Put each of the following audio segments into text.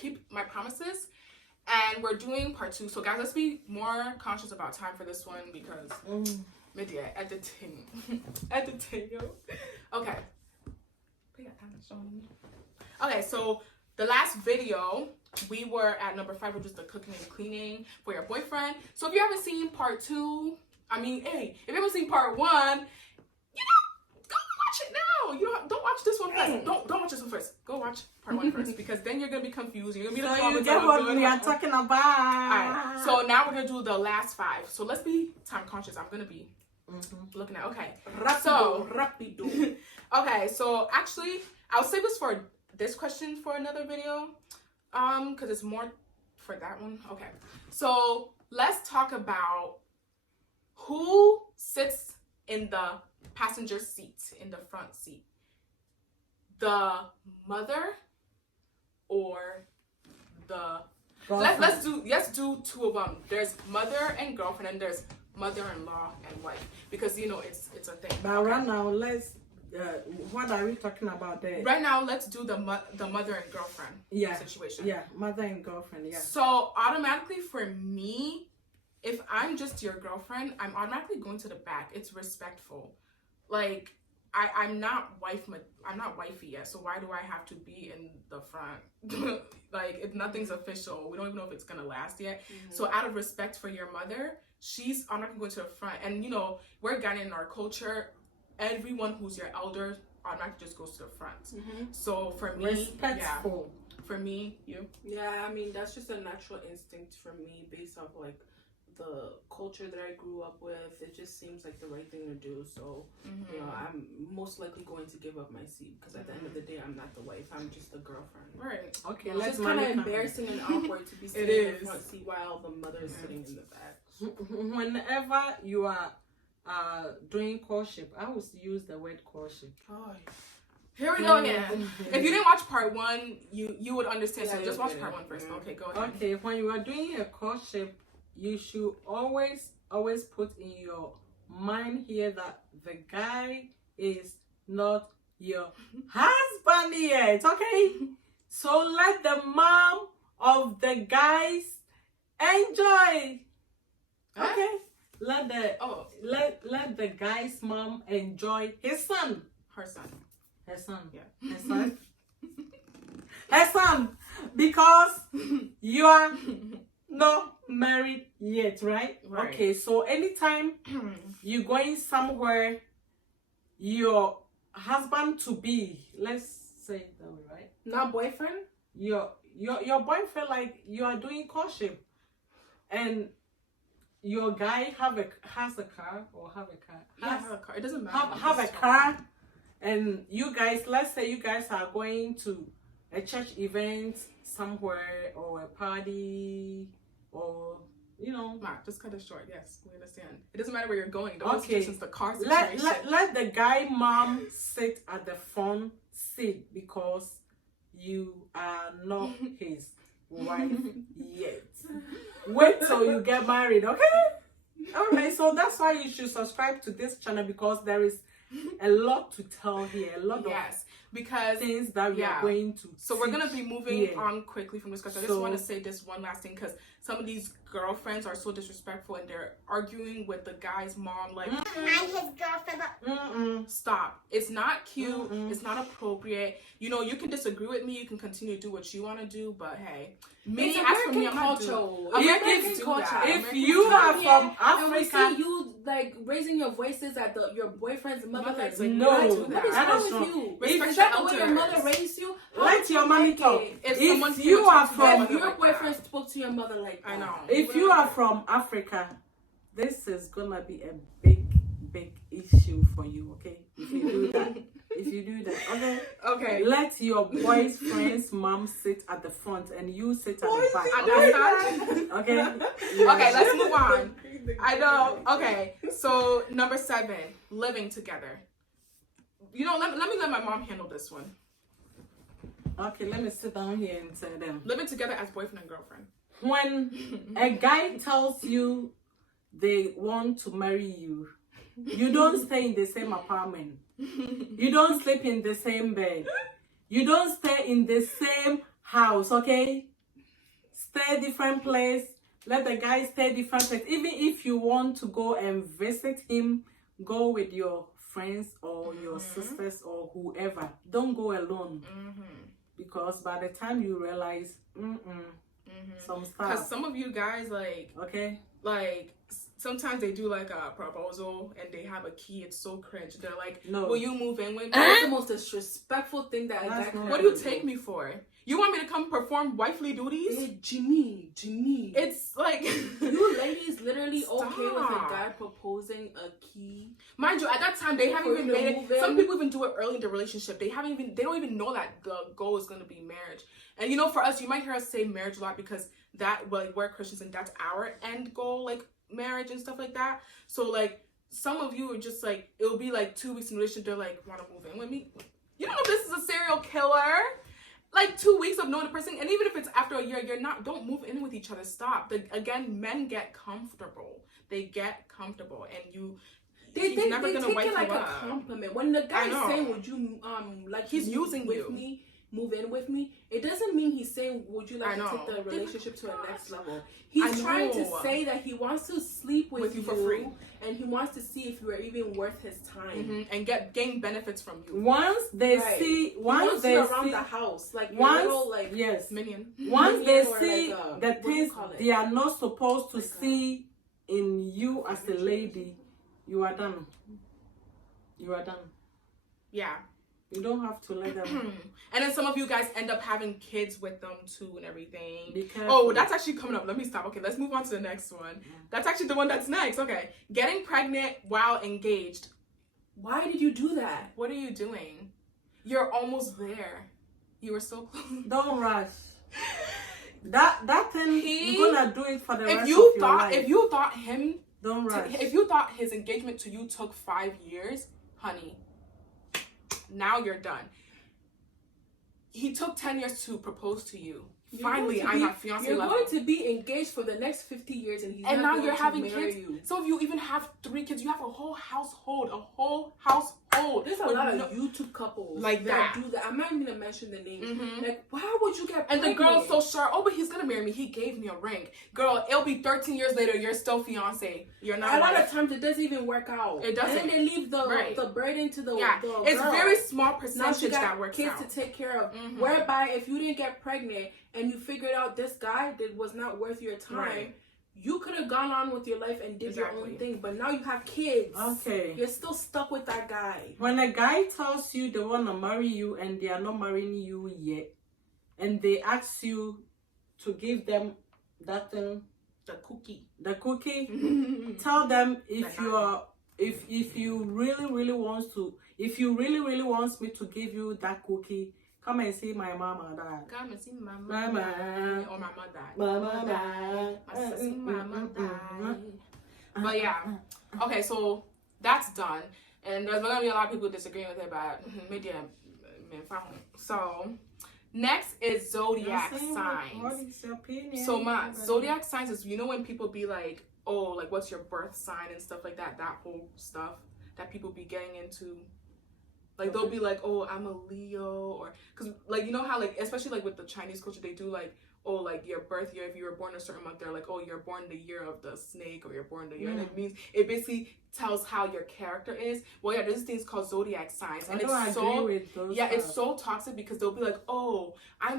keep my promises. And we're doing part 2. So guys, let's be more conscious about time for this one because media editing. Editing, yo. Okay. Okay, so the last video we were at number 5, which is the cooking and cleaning for your boyfriend. So if you haven't seen part 2, I mean, hey, if you haven't seen part 1, you know, go watch it now. You don't watch this one first. Don't watch this one first. Go watch part 1 first because then you're gonna be confused. You're gonna be the you get what we are talking about. Alright, so now we're gonna do the last 5. So let's be time conscious. I'm gonna be looking at rapido. Okay, so actually I'll save this for this question for another video. Because it's more for that one. Okay, so let's talk about who sits in the passenger seat, in the front seat. The mother or the let's do 2 of them. There's mother and girlfriend, and there's mother-in-law and wife, because you know it's a thing. But right now, let's what are we talking about there? Right now, let's do the mother and girlfriend situation. Yeah, mother and girlfriend, yeah. So automatically for me, if I'm just your girlfriend, I'm automatically going to the back. It's respectful. Like I'm not wifey yet, so why do I have to be in the front? Like if nothing's official, we don't even know if it's gonna last yet. So out of respect for your mother, she's automatically going to the front. And you know, we're Ghanaian in our culture. Everyone who's your elder automatically just goes to the front. So for me, respectful. Yeah, for me, you. Yeah, I mean that's just a natural instinct for me based off like the culture that I grew up with. It just seems like the right thing to do. So you know, I'm most likely going to give up my seat because at the end of the day, I'm not the wife. I'm just the girlfriend. Right. Okay. It's just kind of embarrassing and awkward to be sitting in the front seat while the mother is sitting in the back. Whenever you are doing courtship, I would use the word courtship. Oh, here we go again. If you didn't watch part 1, you would understand. So just watch part 1 first. Okay, go ahead. Okay, when you are doing a courtship, you should always put in your mind here that the guy is not your husband yet. Okay, so let the mom of the guys enjoy. Okay. Let the guy's mom enjoy his son. Her son. Yeah. Her son. Because you are not married yet, right? Okay, so anytime you're going somewhere, your husband to be, let's say it that way, right? Not boyfriend? Your boyfriend, like you are doing courtship and your guy has a car. Have a car. It doesn't matter. Have a car, and you guys. Let's say you guys are going to a church event somewhere or a party, or you know. Nah, just cut it short. Yes, we understand. It doesn't matter where you're going. Okay. Since the car situation. Let the guy mom sit at the front seat because you are not his wife yet. Wait till you get married, okay? Alright, so that's why you should subscribe to this channel because there is a lot to tell here, a lot of because things that we are going to so we're gonna be moving on quickly from this question. I just want to say this one last thing because some of these girlfriends are so disrespectful and they're arguing with the guy's mom like I'm his girlfriend. Stop. It's not cute. It's not appropriate. You know, you can disagree with me, you can continue to do what you want to do, but hey, me, as for me, I'm not doing if you are from Africa, we see you like raising your voices at your boyfriend's mother. Like, no, what is wrong with you? Is that the way your mother raised you? Let your mommy talk. If your boyfriend spoke to your mother like that. I know. If you are from Africa, this is gonna be a big issue for you, okay? If you do that. Okay. Let your boyfriend's mom sit at the front and you sit at the back. Okay? Yeah. Okay, let's move on. I know. Okay, so number 7, living together. You know, let me let my mom handle this one. Okay, let me sit down here and tell them. Living together as boyfriend and girlfriend. When a guy tells you they want to marry you, you don't stay in the same apartment. You don't sleep in the same bed. You don't stay in the same house, okay? Stay different place. Let the guy stay different place. Even if you want to go and visit him, go with your friends or your sisters or whoever. Don't go alone. Because by the time you realize, some stuff. Because some of you guys, like, okay, like, sometimes they do like a proposal and they have a key. It's so cringe. They're like, no. will you move in with me? That's the most disrespectful thing that I can. What do you take me for? You want me to come perform wifely duties? Hey, Jimmy. It's like you ladies literally okay with a guy proposing a key. Mind you, at that time they haven't even made it. In. Some people even do it early in the relationship. They don't even know that the goal is going to be marriage. And you know, for us, you might hear us say marriage a lot because that, well, like, we're Christians and that's our end goal, like marriage and stuff like that. So like some of you are just like, it'll be like 2 weeks in relationship, they're like, want to move in with me? You don't know this is a serial killer. Like 2 weeks of knowing the person, and even if it's after a year, don't move in with each other. Stop. Again, men get comfortable. They get comfortable, and he's never gonna wipe you like up. A compliment. When the guy's saying, "Would you like he's using with me, move in with me," it doesn't mean he's saying, "Would you like to take the relationship to a next level?" He's trying to say that he wants to sleep with you for free, and he wants to see if you are even worth his time and gain benefits from you. Once they see, once they around see the house, like once, little, like minion. Once they or see like the things they are not supposed to see in you as a lady, you are done. You are done. Yeah. You don't have to let them. And then some of you guys end up having kids with them too and everything. Oh, that's actually coming up. Let me stop. Okay, let's move on to the next one. That's actually the one that's next. Okay. Getting pregnant while engaged. Why did you do that? What are you doing? You're almost there. You were so close. Don't rush. That thing, you're gonna do it for the rest of your life. If you thought don't rush. If you thought his engagement to you took 5 years, honey, now you're done. He took 10 years to propose to you. Finally, I'm not fiancé You're level. going to be engaged for the next 50 years, and he's and not now you're having to marry kids. you. Some of you even have 3 kids. You have a whole household. There's a lot of YouTube couples like that do that. I'm not even gonna mention the names. Like, why would you get pregnant? And the girl's so sure. Oh, but he's gonna marry me. He gave me a ring. Girl, it'll be 13 years later. You're still fiancé. You're not. A lot of times it doesn't even work out. It doesn't. And then they leave the burden to the girl. It's very small percentage that works kids out. To take care of. Whereby if you didn't get pregnant and you figured out this guy that was not worth your time, you could have gone on with your life and did your own thing. But now you have kids. Okay. You're still stuck with that guy. When a guy tells you they want to marry you and they are not marrying you yet, and they ask you to give them that thing, the cookie, tell them if you really wants me to give you that cookie, come and see my mama, dad. Come and see my mama. Or my mother. But yeah. Okay, so that's done. And there's going to be a lot of people disagreeing with it, but so next is zodiac signs. What is your opinion? So my zodiac signs is, you know, when people be like, oh, like what's your birth sign and stuff like that whole stuff that people be getting into. Like, they'll be like, oh, I'm a Leo, or, because, like, you know how, like, especially, like, with the Chinese culture, they do, like, oh, like, your birth year, if you were born a certain month, they're like, oh, you're born the year of the snake, or you're born the year, and it basically tells how your character is. Well, yeah, there's things called zodiac signs, and it's so toxic, because they'll be like, oh, I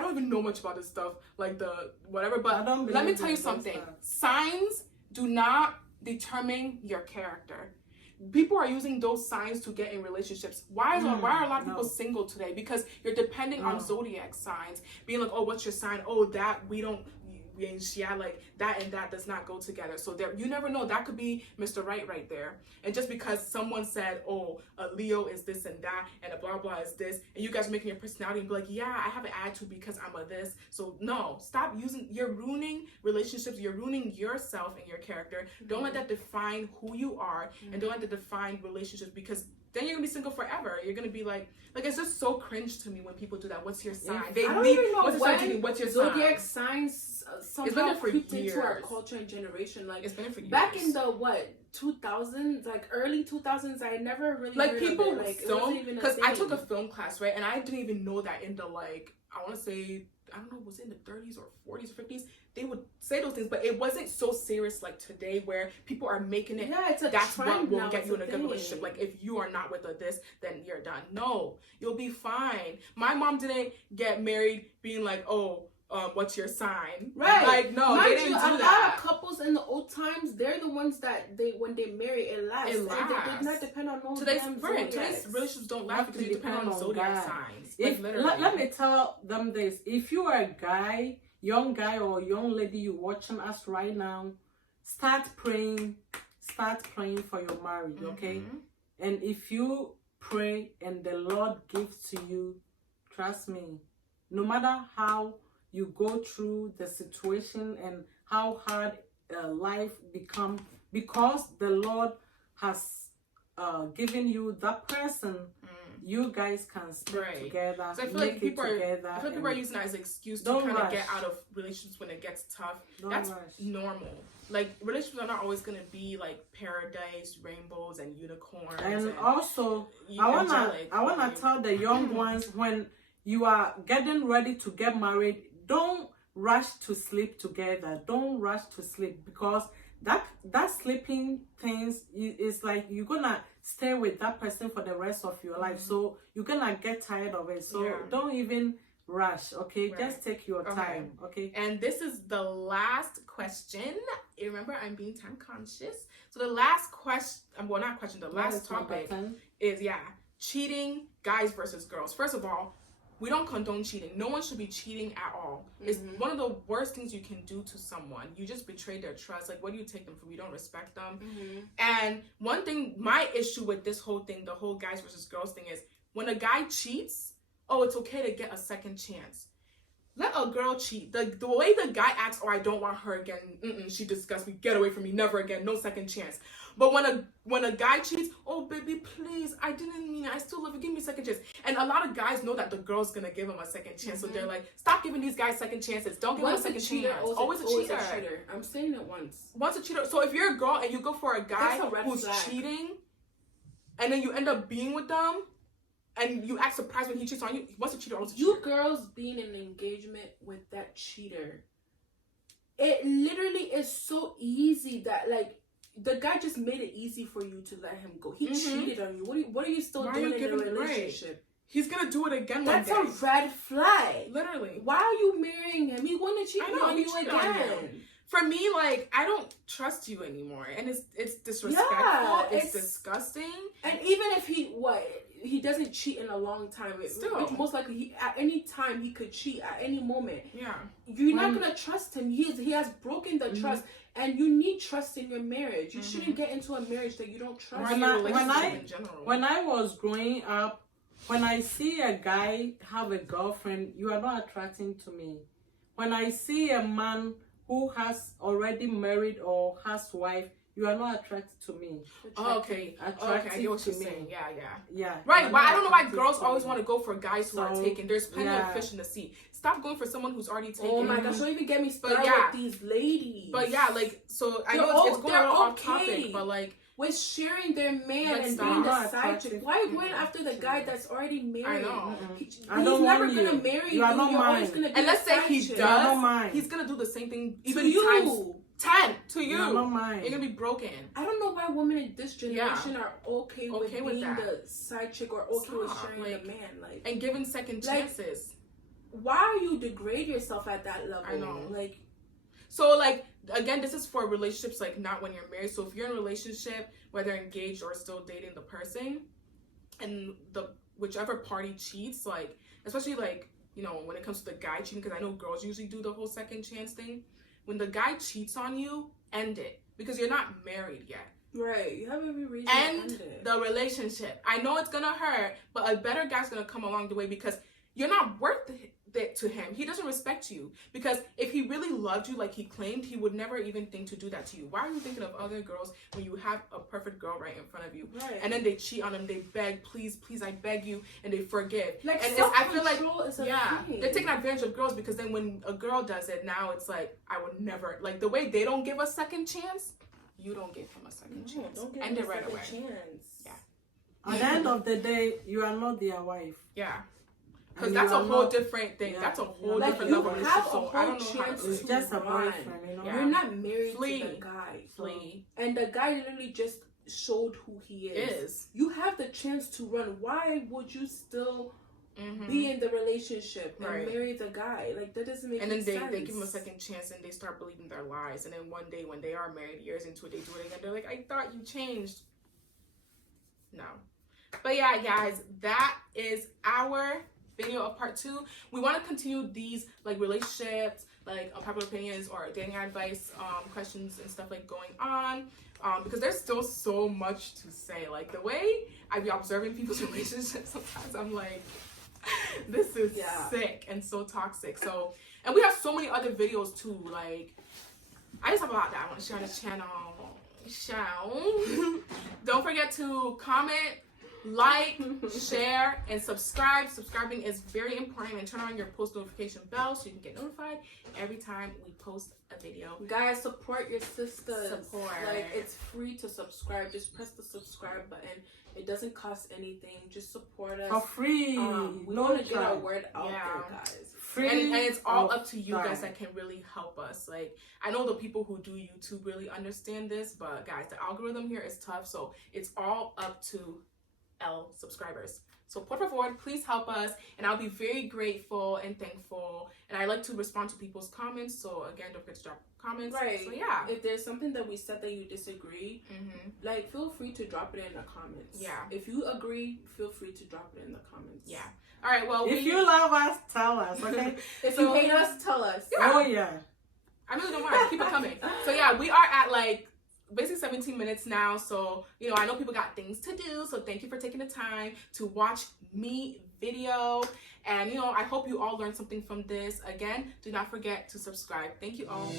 don't even know much about this stuff, like, the, whatever, but let me tell you something. Signs do not determine your character. People are using those signs to get in relationships. Why are a lot of people single today? Because you're depending on zodiac signs. Being like, oh, what's your sign? Oh, that we don't, like that and that does not go together. So there, you never know. That could be Mr. Right there. And just because someone said, oh, a Leo is this and that, and a blah blah is this, and you guys are making your personality and be like, yeah, I have an attitude because I'm a this. So no, stop using. You're ruining relationships. You're ruining yourself and your character. Don't let that define who you are, and don't let that define relationships, because then you're gonna be single forever. You're gonna be like it's just so cringe to me when people do that. What's your sign? I don't even know what's your zodiac signs somehow creeped into our culture and generation. Like, it's been for years. Back in the 2000s, like early 2000s, I never really like heard people of it. Like, don't, because I took a film class, right, and I didn't even know that in the like I want to say, I don't know, was it in the 30s or 40s or 50s? They would say those things, but it wasn't so serious like today, where people are making it. Yeah, it's a That's trend what will now, get it's you a in a good thing. relationship. Like, if you are not with a this, then you're done. No, you'll be fine. My mom didn't get married being like, oh, what's your sign? Right. Like, no, Mind they didn't you, do a lot that. of couples in the old times, they're the ones that when they marry, it lasts. It And they lasts. did not depend on no Today's damn today's zodiacs. relationships don't You last have because to you depend on depend on zodiac God. signs. If Like, literally. let me tell them this: if you are a guy, young guy or young lady, you watching us right now, start praying for your marriage, okay? And if you pray and the Lord gives to you, trust me, no matter how you go through the situation and how hard life become, because the Lord has given you that person, you guys can stick Right. together. So I feel make like people it together. I feel like people are using that as an excuse to Don't kind of rush. get out of relationships when it gets tough. Don't That's rush. normal. Like, relationships are not always gonna be like paradise, rainbows, and unicorns. And also, I angelic, wanna like- tell the young ones, when you are getting ready to get married, don't rush to sleep together. Don't rush to sleep, because that sleeping things is like you're gonna stay with that person for the rest of your life. So you're gonna get tired of it. So Yeah. don't even rush, okay? Right. Just take your Okay. time, okay? And this is the last question. You remember, I'm being time conscious. So the last question, well, not question, the last topic is, cheating, guys versus girls. First of all, we don't condone cheating. No one should be cheating at all. It's one of the worst things you can do to someone. You just betray their trust. Like, what do you take them from? You don't respect them. And one thing, my issue with this whole thing, the whole guys versus girls thing, is when a guy cheats, oh, it's okay to get a second chance. Let a girl cheat. The way the guy acts, oh, I don't want her again. She disgusts me. Get away from me. Never again. No second chance. But when a guy cheats, oh, baby, please, I didn't mean it. I still love you. Give me a second chance. And a lot of guys know that the girl's going to give him a second chance. So they're like, stop giving these guys second chances. Don't give them a second chance. Always a cheater. I'm saying it once. Once a cheater. So if you're a girl and you go for a guy That's a red who's flag. cheating, and then you end up being with them, and you act surprised when he cheats on you, once a cheater, always a cheater. You girls being in an engagement with that cheater, it literally is so easy that, like, the guy just made it easy for you to let him go. He cheated on you. What are you still Why are doing you in giving a relationship? He's gonna do it again That's one a day. red flag. Literally. Why are you marrying him? He wanted to cheat I know, on he you cheated on again. For me, like, I don't trust you anymore, and it's disrespectful. Yeah, it's disgusting. And even if he doesn't cheat in a long time, Still. which most likely at any time he could cheat at any moment. Yeah. You're not gonna trust him. He has broken the trust, and you need trust in your marriage. You shouldn't get into a marriage that you don't trust. Or When your I- relationship in general. When I was growing up, when I see a guy have a girlfriend, you are not attracting to me. When I see a man who has already married or has wife, you are not attracted to me. Oh, okay. Attractive I get what to you're me. saying. Yeah. Yeah. Right, you're but not I don't know why attractive girls to always me. want to go for guys who are So, taken. There's plenty of yeah. fish in the sea. Stop going for someone who's already taken. Oh my gosh! Don't even get me started yeah. with these ladies. But yeah, like, so I They're know it's going they're off okay. topic, but like, with sharing their man Let's and stop. being the Not side chick. attractive. Why are you going after the guy that's already married? I know. He's I don't never want gonna you. marry You you. are not You're always mine. gonna be and let's a say side he chick. You are not does, mine. he's gonna do the same thing To even you. times 10 to you. You are not mine. You're gonna be broken. I don't know why women in this generation are okay with Okay with being that. the side chick or okay with Stop, sharing like- the man. Like, And giving second Like- chances. why are you degrade yourself at that level? I know. Like, So, like, again, this is for relationships, like, not when you're married. So if you're in a relationship, whether engaged or still dating the person, and whichever party cheats, like, especially, like, you know, when it comes to the guy cheating, because I know girls usually do the whole second chance thing. When the guy cheats on you, end it. Because you're not married yet. right? You have every reason End to end it. the relationship. I know it's gonna hurt, but a better guy's gonna come along the way, because you're not worth it to him. He doesn't respect you, because if he really loved you like he claimed, he would never even think to do that to you. Why are you thinking of other girls when you have a perfect girl right in front of you? Right. And then they cheat on him, they beg, please, I beg you, and they forgive. Like, and I feel like is a thing. they're taking advantage of girls, because then when a girl does it, now it's like, I would never, like, the way they don't give a second chance, you don't give him a second chance. Don't give End him it a right second away. chance. Yeah. At the end of the day, you are not their wife. Yeah. Because And that's you a are whole not- different thing. yeah, That's a you're whole not different you level of together. have relationship. a So whole I don't know how chance to. It's just a run. boyfriend, you know. Yeah. You're not married Flee. to the guy. Flee. And the guy literally just showed who he is. You have the chance to run. Why would you still be in the relationship and Right. marry the guy? Like, that doesn't make And then any sense. they give them a second chance and they start believing their lies. And then one day when they are married, years into it, they do it again. They're like, I thought you changed. No. But yeah, guys, that is our video of part 2. We want to continue these like relationships, like unpopular opinions or dating advice questions and stuff like going on. Because there's still so much to say. Like the way I be observing people's relationships, sometimes I'm like, this is sick and so toxic. So, and we have so many other videos too. Like, I just have a lot that I want to share on this channel. Don't forget to comment, like, share, and subscribe. Subscribing is very important, and turn on your post notification bell so you can get notified every time we post a video. Guys, support your sisters. Support. Like, it's free to subscribe. Just press the subscribe button. It doesn't cost anything. Just support us. For free. We want to get our word out there, guys. Free. And it's all up to you time. guys that can really help us. Like, I know the people who do YouTube really understand this, but guys, the algorithm here is tough, so it's all up to subscribers. So por favor, please help us, and I'll be very grateful and thankful. And I like to respond to people's comments, so again, don't forget to drop comments. Right. So yeah. If there's something that we said that you disagree, like, feel free to drop it in the comments. Yeah. If you agree, feel free to drop it in the comments. Yeah. All right. Well, if you love us, tell us, okay? If So- you hate us, tell us. Yeah. Oh yeah. I really don't mind. Keep it coming. So yeah, we are at like basically 17 minutes now. So, you know, I know people got things to do. So thank you for taking the time to watch me video. And, you know, I hope you all learned something from this. Again, do not forget to subscribe. Thank you all.